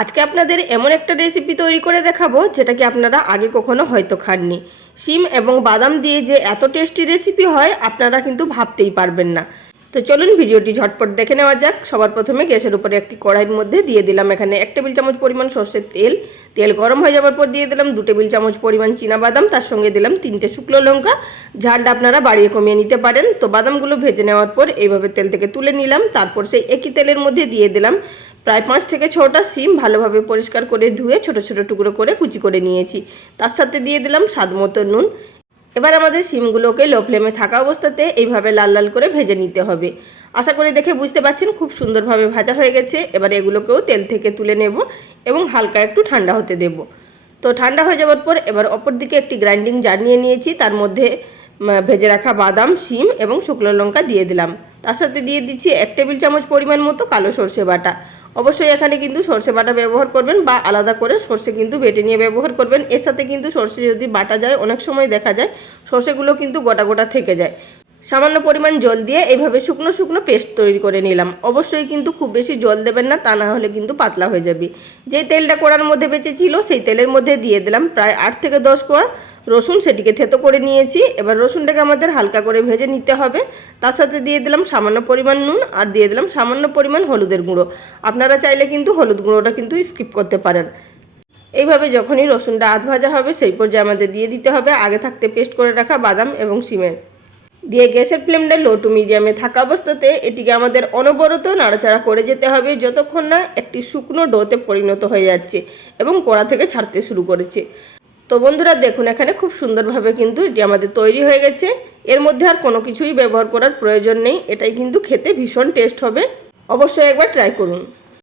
আজকে আপনাদের এমন একটা রেসিপি তৈরি করে দেখাবো যেটা কি আপনারা আগে কখনো হয়তো খাননি। শিম এবং বাদাম দিয়ে যে এত টেস্টি রেসিপি হয় আপনারা কিন্তু ভাবতেই পারবেন না। তো চলুন ভিডিওটি ঝটপট দেখে নেওয়া যাক। সবার প্রথমে গ্যাসের উপরে একটি কড়াইয়ের মধ্যে দিয়ে দিলাম এখানে 1 টেবিল চামচ পরিমাণ সরষের তেল। তেল গরম হয়ে যাওয়ার পর দিয়ে দিলাম 2 টেবিল চামচ পরিমাণ বাদাম, তার সঙ্গে দিলাম 3টে শুকনো লঙ্কা। ঝালটা আপনারা বাড়িয়ে কমিয়ে নিতে পারেন। তো বাদামগুলো ভেজে নেওয়ার পর এইভাবে তেল থেকে তুলে নিলাম। তারপর সেই একই তেলের মধ্যে দিয়ে দিলাম প্রায় 5 থেকে 6টা শিম ভালোভাবে পরিষ্কার করে ধুয়ে ছোট ছোট টুকরো করে কুচি করে নিয়েছি। তার সাথে দিয়ে দিলাম স্বাদ মতো নুন। এবার আমাদের শিমগুলোকে লো ফ্লেমে থাকা অবস্থাতে এইভাবে লাল লাল করে ভেজে নিতে হবে। আশা করি দেখে বুঝতে পারছেন খুব সুন্দরভাবে ভাজা হয়ে গেছে। এবার এগুলোকেও তেল থেকে তুলে নেব এবং হালকা একটু ঠান্ডা হতে দেব। তো ঠান্ডা হয়ে যাওয়ার পর এবার অপর দিকে একটি গ্রাইন্ডিং জার নিয়ে নিয়েছি। তার মধ্যে ভেজে রাখা বাদাম, শিম এবং শুকনো লঙ্কা দিয়ে দিলাম। তার সাথে দিয়ে দিচ্ছি 1 টেবিল চামচ পরিমাণ মতো কালো সর্ষে বাটা। অবশ্যই এখানে কিন্তু সর্ষে বাটা ব্যবহার করবেন বা আলাদা করে সর্ষে কিন্তু বেটে নিয়ে ব্যবহার করবেন। এর সাথে কিন্তু সর্ষে যদি বাটা যায় অনেক সময় দেখা যায় সর্ষেগুলো কিন্তু গোটা গোটা থেকে যায়। সামান্য পরিমাণ জল দিয়ে এইভাবে শুকনো শুকনো পেস্ট তৈরি করে নিলাম। অবশ্যই কিন্তু খুব বেশি জল দেবেন না, তা না হলে কিন্তু পাতলা হয়ে যাবে। যে তেলটা কড়ার মধ্যে বেঁচেছিল সেই তেলের মধ্যে দিয়ে দিলাম প্রায় 8 থেকে 10 কোয়া রসুন, সেটিকে থেতো করে নিয়েছি। এবার রসুনটাকে আমাদের হালকা করে ভেজে নিতে হবে। তার সাথে দিয়ে দিলাম সামান্য পরিমাণ নুন আর দিয়ে দিলাম সামান্য পরিমাণ হলুদের গুঁড়ো। আপনারা চাইলে কিন্তু হলুদ গুঁড়োটা কিন্তু স্কিপ করতে পারেন। এইভাবে যখনই রসুনটা আধ ভাজা হবে সেই পর্যায়ে আমাদের দিয়ে দিতে হবে আগে থাকতে পেস্ট করে রাখা বাদাম এবং শিমের। দিয়ে গ্যাসের ফ্লেমটা লো টু মিডিয়ামে থাকা অবস্থাতে এটিকে আমাদের অনবরত নাড়াচাড়া করে যেতে হবে যতক্ষণ না একটি শুকনো ডোতে পরিণত হয়ে যাচ্ছে এবং কড়া থেকে ছাড়তে শুরু করেছে। তো বন্ধুরা দেখুন এখানে খুব সুন্দরভাবে কিন্তু এটি আমাদের তৈরি হয়ে গেছে। এর মধ্যে আর কোনো কিছুই ব্যবহার করার প্রয়োজন নেই। এটাই কিন্তু খেতে ভীষণ টেস্ট হবে। অবশ্যই একবার ট্রাই করুন।